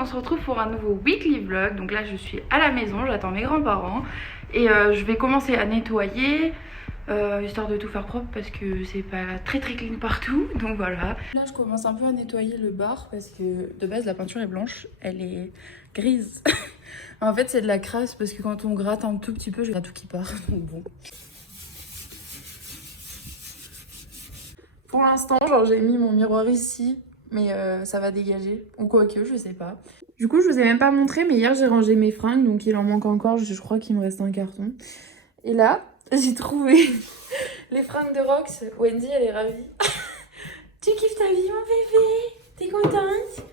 on se retrouve pour un nouveau weekly vlog. Donc là je suis à la maison, j'attends mes grands-parents et je vais commencer à nettoyer histoire de tout faire propre parce que c'est pas très clean partout, donc voilà. Là je commence un peu à nettoyer le bar parce que de base la peinture est blanche, elle est grise. En fait c'est de la crasse parce que quand on gratte un tout petit peu, j'ai tout qui part, donc bon. Pour l'instant, genre j'ai mis mon miroir ici, mais ça va dégager. Ou quoique, je sais pas. Du coup, je vous ai même pas montré, mais hier j'ai rangé mes fringues, donc il en manque encore. Je crois qu'il me reste un carton. Et là, j'ai trouvé les fringues de Rox. Wendy, elle est ravie. Tu kiffes ta vie, mon bébé? T'es contente?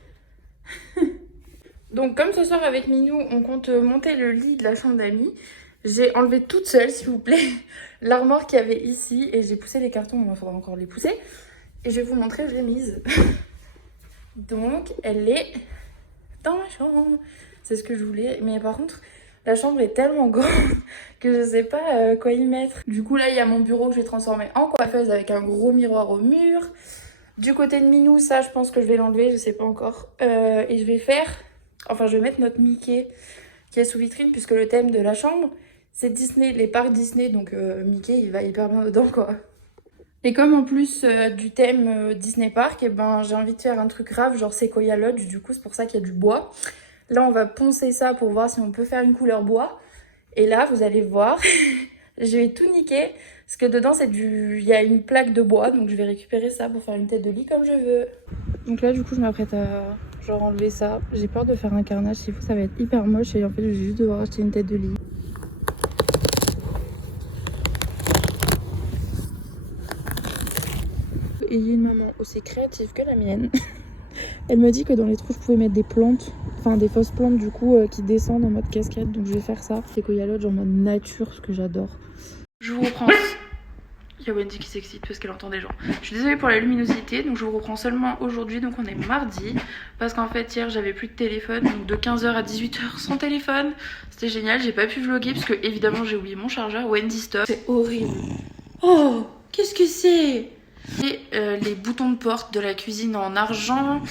Donc comme ce soir avec Minou, on compte monter le lit de la chambre d'amis. J'ai enlevé toute seule, s'il vous plaît, l'armoire qu'il y avait ici. Et j'ai poussé les cartons, il faudra encore les pousser. Et je vais vous montrer où je l'ai mise. Donc, elle est dans ma chambre. C'est ce que je voulais. Mais par contre, la chambre est tellement grande que je sais pas quoi y mettre. Du coup, là, il y a mon bureau que je vais transformer en coiffeuse avec un gros miroir au mur. Du côté de Minou, ça, je pense que je vais l'enlever. Je sais pas encore. Et je vais faire... Enfin, je vais mettre notre Mickey qui est sous vitrine puisque le thème de la chambre, c'est Disney, les parcs Disney. Donc, Mickey, il va hyper bien dedans, quoi. Et comme en plus du thème Disney Park, et ben, j'ai envie de faire un truc grave, genre Sequoia Lodge, du coup c'est pour ça qu'il y a du bois. Là on va poncer ça pour voir si on peut faire une couleur bois. Et là vous allez voir, je vais tout niquer, parce que dedans il y a une plaque de bois, donc je vais récupérer ça pour faire une tête de lit comme je veux. Donc là du coup je m'apprête à genre enlever ça. J'ai peur de faire un carnage, s'il faut ça va être hyper moche et en fait je vais juste devoir acheter une tête de lit. Ayez une maman aussi créative que la mienne. Elle m'a dit que dans les trous je pouvais mettre des plantes, enfin des fausses plantes du coup qui descendent en mode cascade, donc je vais faire ça. C'est Sequoia Lodge en mode nature, ce que j'adore. Je vous reprends. Il y a Wendy qui s'excite parce qu'elle entend des gens. Je suis désolée pour la luminosité, donc je vous reprends seulement aujourd'hui, donc on est mardi. Parce qu'en fait hier j'avais plus de téléphone, donc de 15h à 18h sans téléphone. C'était génial, j'ai pas pu vlogger parce que évidemment j'ai oublié mon chargeur. Wendy stop. C'est horrible. Oh, qu'est-ce que c'est? Et les boutons de porte de la cuisine en argent.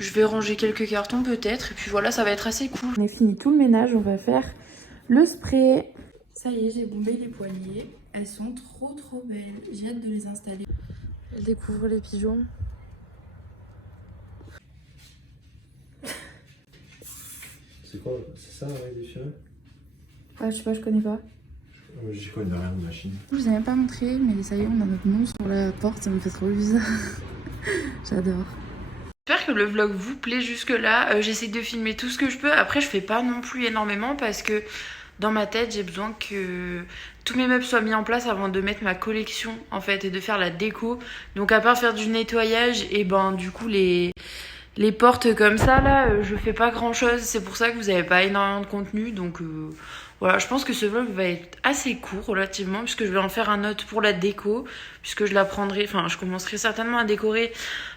Je vais ranger quelques cartons peut-être. Et puis voilà, ça va être assez cool. On a fini tout le ménage, on va faire le spray. Ça y est, j'ai bombé les poiliers. Elles sont trop belles. J'ai hâte de les installer. Elle découvre les pigeons. C'est quoi? C'est ça avec des filets? Ah, je sais pas, je connais pas. J'y connais rien de machine. Je vous ai même pas montré, mais ça y est, on a notre nom sur la porte. Ça me fait trop bizarre. J'adore. J'espère que le vlog vous plaît jusque là. J'essaie de filmer tout ce que je peux. Après je fais pas non plus énormément parce que dans ma tête j'ai besoin que tous mes meubles soient mis en place avant de mettre ma collection en fait et de faire la déco. Donc à part faire du nettoyage et ben du coup les portes comme ça là je fais pas grand chose. C'est pour ça que vous avez pas énormément de contenu. Donc voilà, je pense que ce vlog va être assez court relativement puisque je vais en faire un autre pour la déco puisque je la prendrai, enfin je commencerai certainement à décorer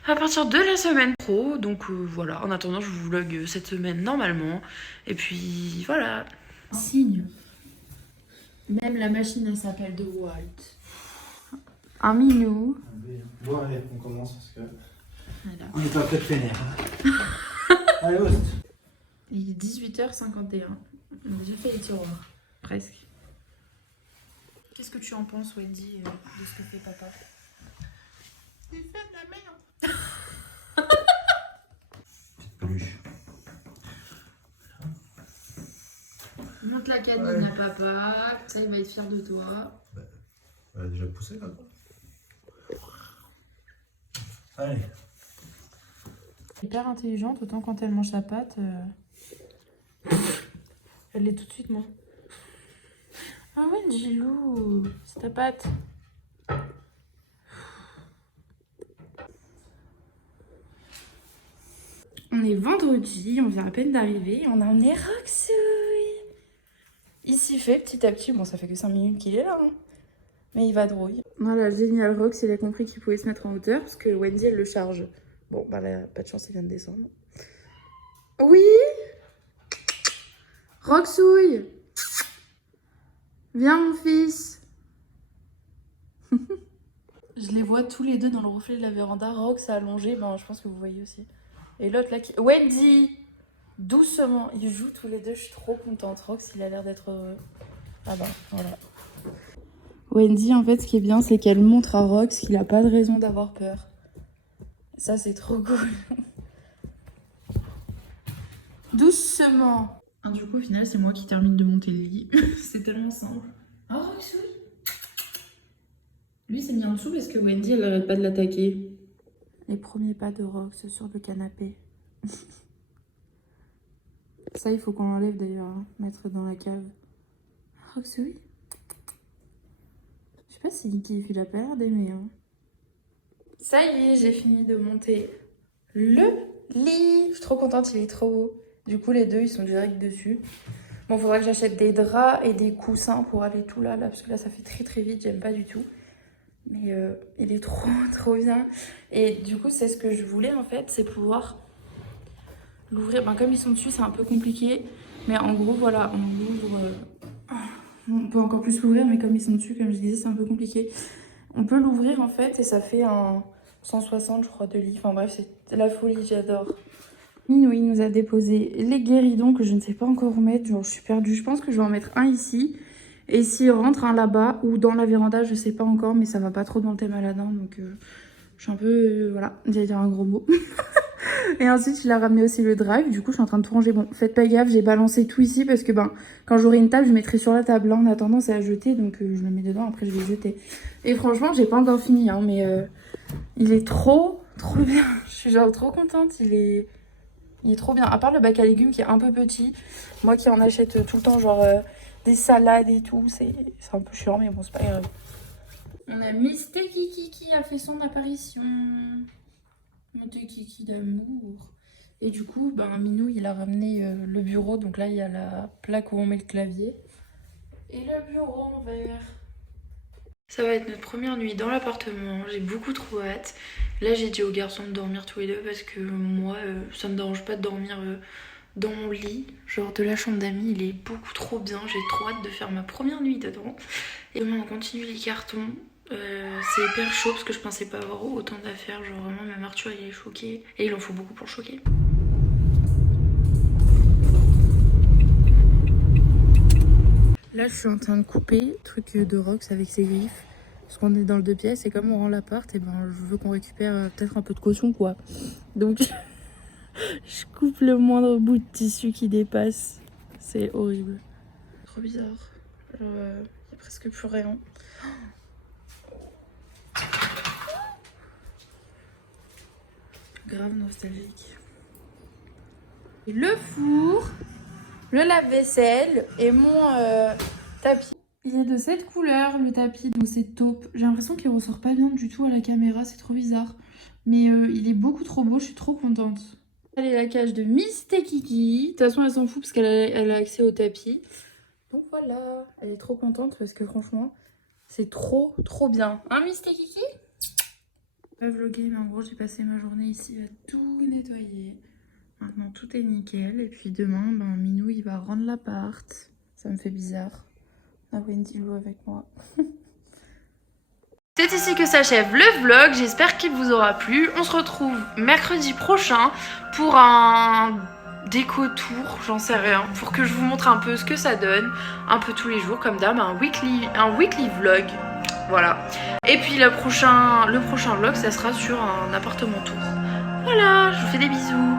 à partir de la semaine pro. Donc voilà, en attendant je vous vlog cette semaine normalement et puis voilà. Signe. Même la machine elle s'appelle The Walt. Un minou. Bon allez, on commence parce que Voilà. on est pas prêt de pénère. Allez, host. Il est 18h51. On a déjà fait les tiroirs. Presque. Qu'est-ce que tu en penses, Wendy, de ce que fait papa? Il fait de la merde. Petite peluche. Monte la cabine à papa. Ça, il va être fier de toi. Elle a déjà poussé là. Allez. Hyper intelligente, autant quand elle mange sa pâte. Elle l'est tout de suite, moi. Ah ouais, Gilou, c'est ta pâte. On est vendredi, on vient à peine d'arriver, on a emmené Roxouille. Il s'y fait petit à petit, bon ça fait que 5 minutes qu'il est là, hein. Mais il va drouille. Voilà, génial, Rox, il a compris qu'il pouvait se mettre en hauteur parce que Wendy elle le charge. Bon, bah là, pas de chance, il vient de descendre. Oui Roxouille, viens mon fils. Je les vois tous les deux dans le reflet de la véranda. Rox a allongé, ben je pense que vous voyez aussi. Et l'autre là qui... Wendy, Doucement, ils jouent tous les deux, je suis trop contente. Rox, il a l'air d'être heureux. Ah bah, voilà. Wendy, en fait, ce qui est bien, c'est qu'elle montre à Rox qu'il a pas de raison d'avoir peur. Ça, c'est trop cool. Doucement. Du coup, au final, c'est moi qui termine de monter le lit. C'est tellement simple. Ah, Rox, oui. Lui, s'est mis en dessous parce que Wendy, elle arrête pas de l'attaquer. Les premiers pas de Rox sur le canapé. Ça, il faut qu'on l'enlève d'ailleurs, hein, mettre dans la cave. Rox, oui. Je sais pas si kiffe, il a pas l'air d'aimer. Hein. Ça y est, j'ai fini de monter le lit. Je suis trop contente, il est trop beau. Du coup, les deux, ils sont direct dessus. Bon, faudra que j'achète des draps et des coussins pour aller tout là, parce que là, ça fait très très vite, j'aime pas du tout. Mais il est trop trop bien. Et du coup, c'est ce que je voulais en fait, c'est pouvoir l'ouvrir. Ben, comme ils sont dessus, c'est un peu compliqué. Mais en gros, voilà, on l'ouvre. On peut encore plus l'ouvrir, mais comme ils sont dessus, comme je disais, c'est un peu compliqué. On peut l'ouvrir en fait, et ça fait un 160, je crois, de lit. Enfin bref, c'est la folie, j'adore. Minou, il nous a déposé les guéridons que je ne sais pas encore où mettre. Genre, je suis perdue. Je pense que je vais en mettre un ici. Et s'il rentre un là-bas ou dans la véranda, je sais pas encore, mais ça va pas trop dans le thème Aladdin. Donc, je suis un peu. Voilà, j'allais dire un gros mot. Et ensuite, il a ramené aussi le drive. Du coup, je suis en train de tout ranger. Bon, faites pas gaffe, j'ai balancé tout ici parce que quand j'aurai une table, je mettrai sur la table. Là, on a tendance à jeter, donc je le mets dedans. Après, je vais jeter. Et franchement, j'ai pas encore fini, hein, mais il est trop bien. Je suis genre trop contente. Il est trop bien. À part le bac à légumes qui est un peu petit. Moi qui en achète tout le temps, genre des salades et tout. C'est un peu chiant, mais bon, c'est pas grave. On a Misté Kiki qui a fait son apparition. Misté Kiki d'amour. Et du coup, Minou, il a ramené le bureau. Donc là, il y a la plaque où on met le clavier. Et le bureau en verre. Ça va être notre première nuit dans l'appartement. J'ai beaucoup trop hâte. Là, j'ai dit aux garçons de dormir tous les deux parce que moi, ça me dérange pas de dormir dans mon lit. Genre de la chambre d'amis, il est beaucoup trop bien. J'ai trop hâte de faire ma première nuit dedans. Et demain, on continue les cartons. C'est hyper chaud parce que je pensais pas avoir autant d'affaires. Genre vraiment, même Arthur, il est choqué. Et il en faut beaucoup pour le choquer. Là, je suis en train de couper truc de Rox avec ses griffes. Parce qu'on est dans le 2 pièces et comme on rend l'appart, et je veux qu'on récupère peut-être un peu de caution, quoi. Donc, je coupe le moindre bout de tissu qui dépasse. C'est horrible. Trop bizarre. Genre, y a presque plus rien. Grave nostalgique. Le four, le lave-vaisselle et mon tapis. Il est de cette couleur, le tapis, donc c'est taupe. J'ai l'impression qu'il ressort pas bien du tout à la caméra, c'est trop bizarre. Mais il est beaucoup trop beau, je suis trop contente. Elle est la cage de Misté Kiki. De toute façon, elle s'en fout parce qu'elle a accès au tapis. Donc voilà, elle est trop contente parce que franchement, c'est trop bien. Hein, Misté Kiki? Je vais pas vlogger, mais en gros, j'ai passé ma journée ici à tout nettoyer. Maintenant, tout est nickel. Et puis demain, Minou, il va rendre l'appart. Ça me fait bizarre. Ah, Wendy joue avec moi. C'est ici que s'achève le vlog. J'espère qu'il vous aura plu. On se retrouve mercredi prochain pour un déco tour, j'en sais rien, pour que je vous montre un peu ce que ça donne, un peu tous les jours, comme d'hab, un weekly vlog. Voilà. Et puis le prochain vlog, ça sera sur un appartement tour. Voilà, je vous fais des bisous.